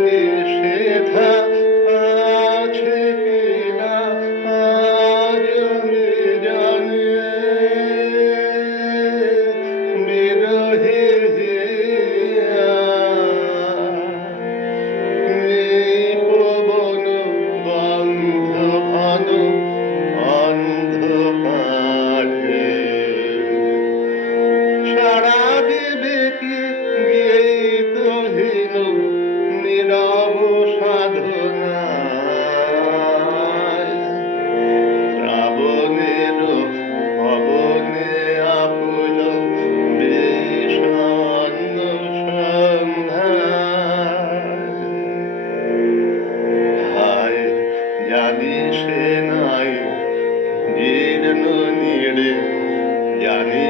Yeah. Yani